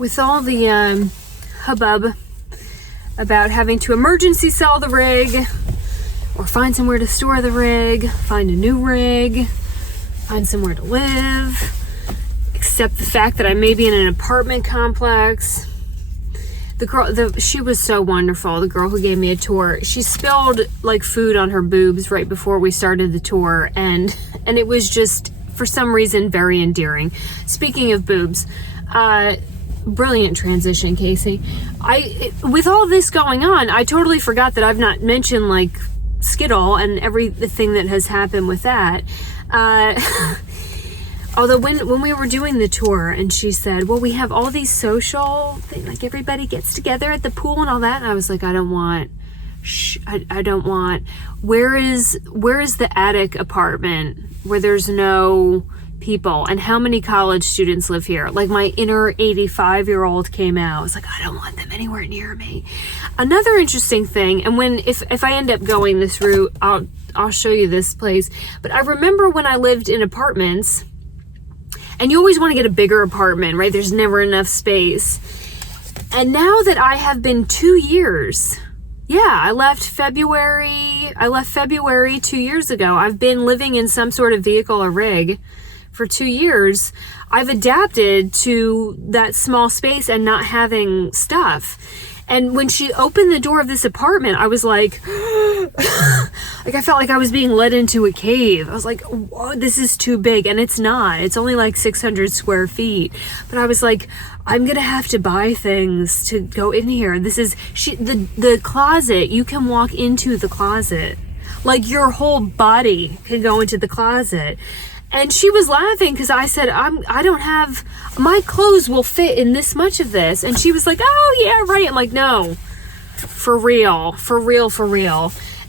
with all the hubbub about having to emergency sell the rig or find somewhere to store the rig, find a new rig, find somewhere to live, accept the fact that I may be in an apartment complex. The girl, she was so wonderful, the girl who gave me a tour. She spilled like food on her boobs right before we started the tour, and it was just, for some reason, very endearing. Speaking of boobs, brilliant transition, Casey. With all this going on, I totally forgot that I've not mentioned like Skittle and everything that has happened with that. Although when we were doing the tour and she said, well, we have all these social things, like everybody gets together at the pool and all that, and I was like, I don't want, where is the attic apartment where there's no people, and how many college students live here? Like, my inner 85-year-old came out. I was like, I don't want them anywhere near me. Another interesting thing, and if I end up going this route, I'll show you this place, but I remember when I lived in apartments, and you always want to get a bigger apartment, right? There's never enough space. And now that I have been 2 years, I left February 2 years ago. I've been living in some sort of vehicle or rig for 2 years. I've adapted to that small space and not having stuff. And when she opened the door of this apartment, I was like, like I felt like I was being led into a cave. I was like, whoa, this is too big. And it's not. It's only like 600 square feet. But I was like, I'm going to have to buy things to go in here. This is, the closet, you can walk into the closet. Like, your whole body can go into the closet. And she was laughing because I said, I don't have, my clothes will fit in this much of this. And she was like, oh yeah, right. I'm like, no, for real.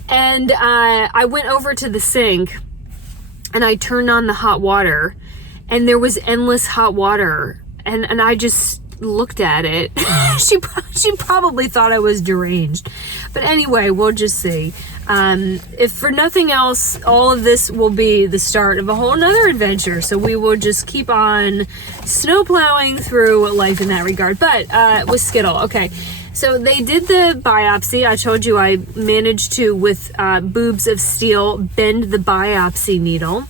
And I went over to the sink and I turned on the hot water, and there was endless hot water. And I just looked at it. She probably thought I was deranged. But anyway, we'll just see. If for nothing else, all of this will be the start of a whole nother adventure. So we will just keep on snow plowing through life in that regard. But with Skittle, okay. So they did the biopsy. I told you I managed to, with boobs of steel, bend the biopsy needle.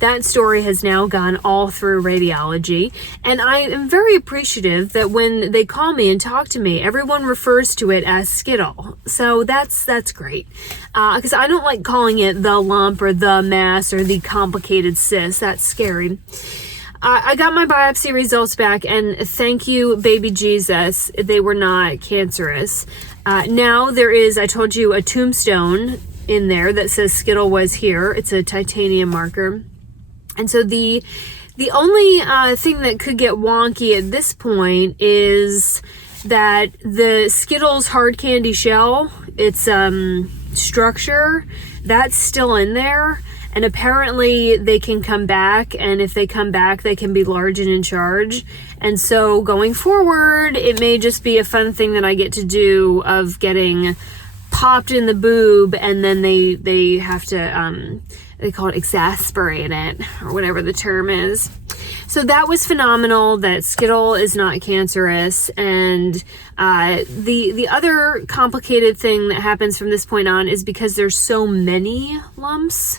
That story has now gone all through radiology, and I am very appreciative that when they call me and talk to me, everyone refers to it as Skittle. So that's great, because I don't like calling it the lump or the mass or the complicated cyst. That's scary. I got my biopsy results back, and thank you, baby Jesus, they were not cancerous. Now there is, I told you, a tombstone in there that says Skittle was here. It's a titanium marker. And so the only thing that could get wonky at this point is that the Skittles hard candy shell, its structure, that's still in there. And apparently they can come back, and if they come back, they can be large and in charge. And so going forward, it may just be a fun thing that I get to do of getting popped in the boob, and then they have to they call it exasperate it, or whatever the term is. So that was phenomenal that Skittle is not cancerous. And the other complicated thing that happens from this point on is because there's so many lumps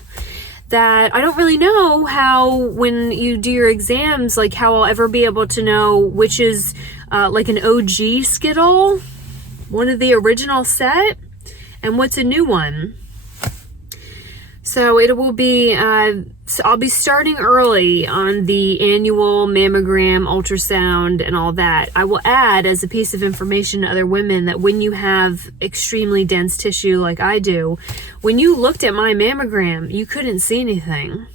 that I don't really know how, when you do your exams, like how I'll ever be able to know which is like an OG Skittle, one of the original set, and what's a new one. So it will be, so I'll be starting early on the annual mammogram, ultrasound, and all that. I will add as a piece of information to other women that when you have extremely dense tissue like I do, when you looked at my mammogram, you couldn't see anything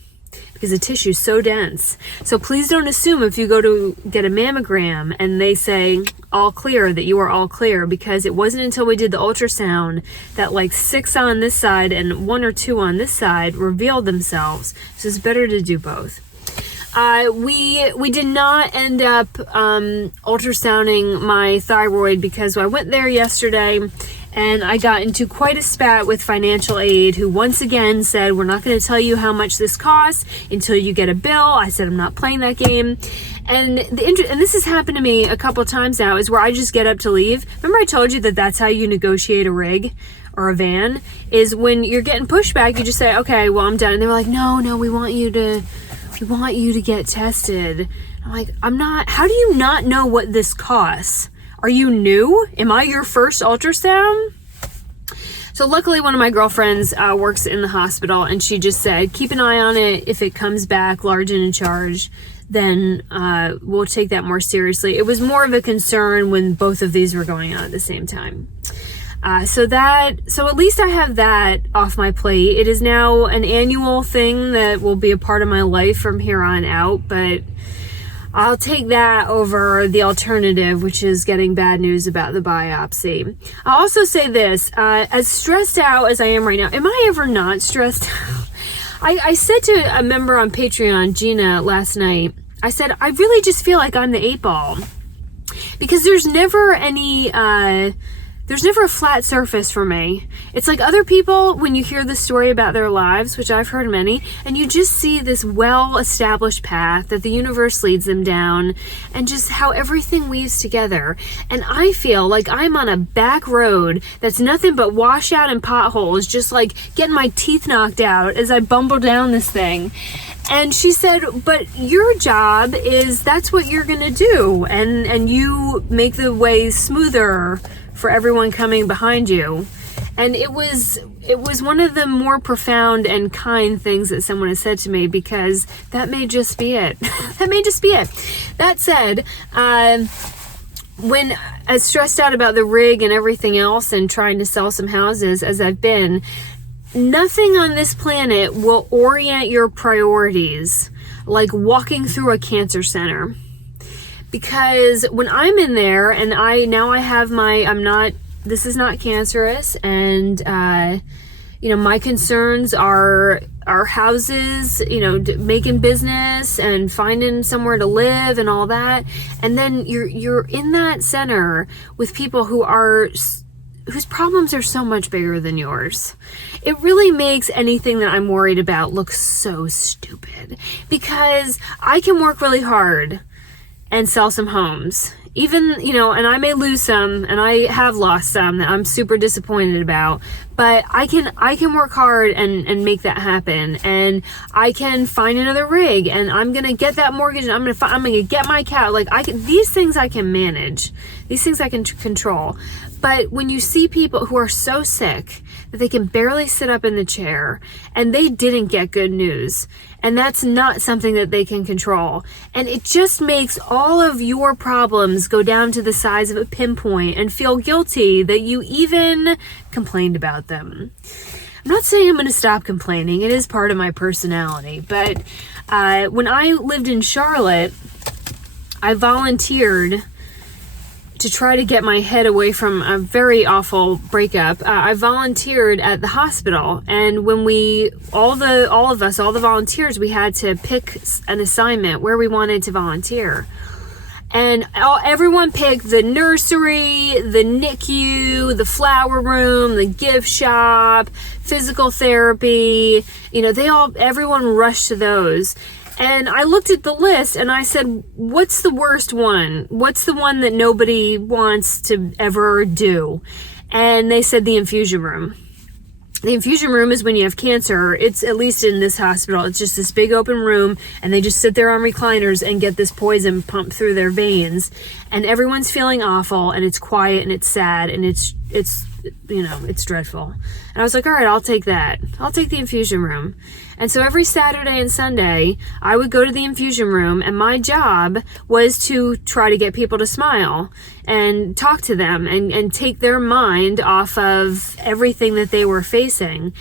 because the tissue is so dense. So please don't assume if you go to get a mammogram and they say all clear that you are all clear, because it wasn't until we did the ultrasound that like 6 on this side and 1 or 2 on this side revealed themselves. So it's better to do both. We did not end up ultrasounding my thyroid because I went there yesterday And I got into quite a spat with financial aid, who once again said, we're not going to tell you how much this costs until you get a bill. I said, I'm not playing that game. And this has happened to me a couple of times now, is where I just get up to leave. Remember I told you that that's how you negotiate a rig or a van, is when you're getting pushback, you just say, okay, well, I'm done. And they were like, no, we want you to get tested. I'm like, I'm not. How do you not know what this costs? Are you new? Am I your first ultrasound? So luckily one of my girlfriends works in the hospital, and she just said, keep an eye on it. If it comes back large and in charge, then we'll take that more seriously. It was more of a concern when both of these were going on at the same time. So at least I have that off my plate. It is now an annual thing that will be a part of my life from here on out, but I'll take that over the alternative, which is getting bad news about the biopsy. I'll also say this, as stressed out as I am right now, am I ever not stressed out? I said to a member on Patreon, Gina, last night, I said, I really just feel like I'm the 8-ball, because there's never a flat surface for me. It's like other people, when you hear the story about their lives, which I've heard many, and you just see this well-established path that the universe leads them down, and just how everything weaves together. And I feel like I'm on a back road that's nothing but washout and potholes, just like getting my teeth knocked out as I bumble down this thing. And she said, but your job is, that's what you're gonna do, and you make the way smoother for everyone coming behind you. And it was one of the more profound and kind things that someone has said to me, because that may just be it. That said, when as stressed out about the rig and everything else and trying to sell some houses as I've been, nothing on this planet will orient your priorities like walking through a cancer center. Because when I'm in there, and this is not cancerous, and my concerns are houses, making business and finding somewhere to live and all that. And then you're in that center with people whose problems are so much bigger than yours. It really makes anything that I'm worried about look so stupid, because I can work really hard and sell some homes, even, and I may lose some, and I have lost some that I'm super disappointed about, but I can work hard and make that happen, and I can find another rig, and I'm gonna get that mortgage, and I'm gonna get my cat. Like, these things I can manage, these things I can control. But when you see people who are so sick that they can barely sit up in the chair, and they didn't get good news, and that's not something that they can control, and it just makes all of your problems go down to the size of a pinpoint, and feel guilty that you even complained about them. I'm not saying I'm going to stop complaining. It is part of my personality. But when I lived in Charlotte, I volunteered to try to get my head away from a very awful breakup. I volunteered at the hospital, and when all the volunteers, we had to pick an assignment where we wanted to volunteer. And everyone picked the nursery, the NICU, the flower room, the gift shop, physical therapy. Everyone rushed to those. And I looked at the list and I said, what's the worst one? What's the one that nobody wants to ever do? And they said the infusion room. The infusion room is when you have cancer. It's, at least in this hospital, it's just this big open room, and they just sit there on recliners and get this poison pumped through their veins. And everyone's feeling awful, and it's quiet, and it's sad, and it's dreadful. And I was like, all right, I'll take that. I'll take the infusion room. And so every Saturday and Sunday, I would go to the infusion room, and my job was to try to get people to smile and talk to them and take their mind off of everything that they were facing.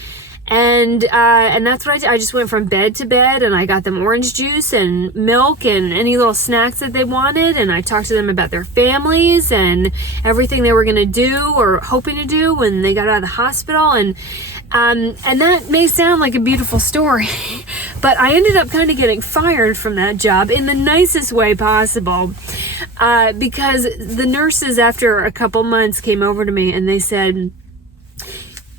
And that's what I did. I just went from bed to bed, and I got them orange juice and milk and any little snacks that they wanted. And I talked to them about their families and everything they were going to do or hoping to do when they got out of the hospital. And that may sound like a beautiful story, but I ended up kind of getting fired from that job in the nicest way possible, because the nurses, after a couple months, came over to me and they said,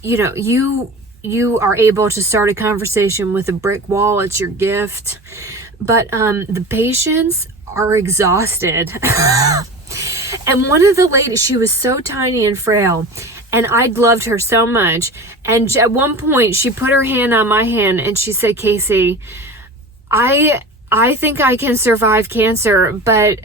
you are able to start a conversation with a brick wall. It's your gift. But the patients are exhausted. And one of the ladies, she was so tiny and frail, and I'd loved her so much. And at one point, she put her hand on my hand and she said, Casey, I think I can survive cancer, but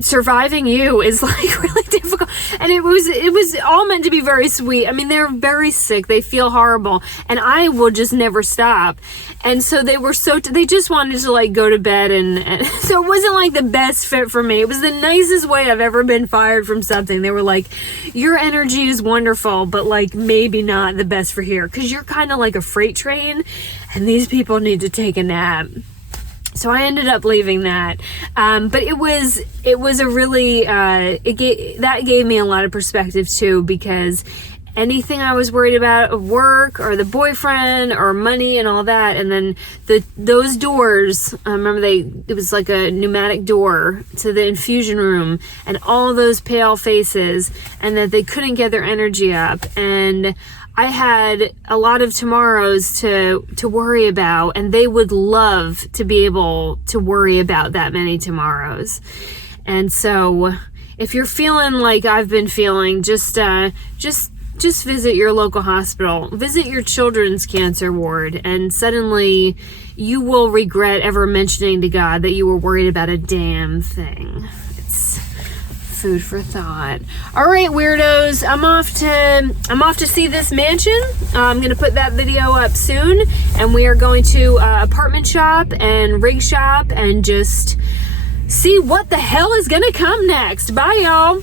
surviving you is like really difficult. And it was all meant to be very sweet. I mean, they're very sick. They feel horrible, and I will just never stop. And so they just wanted to like go to bed, and so it wasn't like the best fit for me. It was the nicest way I've ever been fired from something. They were like, your energy is wonderful, but like maybe not the best for here, because you're kind of like a freight train, and these people need to take a nap. So I ended up leaving that, but it was a really that gave me a lot of perspective too, because anything I was worried about of work or the boyfriend or money and all that, and then those doors, I remember it was like a pneumatic door to the infusion room, and all those pale faces, and that they couldn't get their energy up, and I had a lot of tomorrows to worry about, and they would love to be able to worry about that many tomorrows. And so if you're feeling like I've been feeling, just visit your local hospital, visit your children's cancer ward, and suddenly you will regret ever mentioning to God that you were worried about a damn thing. It's food for thought. All right, weirdos, I'm off to see this mansion. I'm gonna put that video up soon, and we are going to apartment shop and rig shop and just see what the hell is gonna come next. Bye, y'all.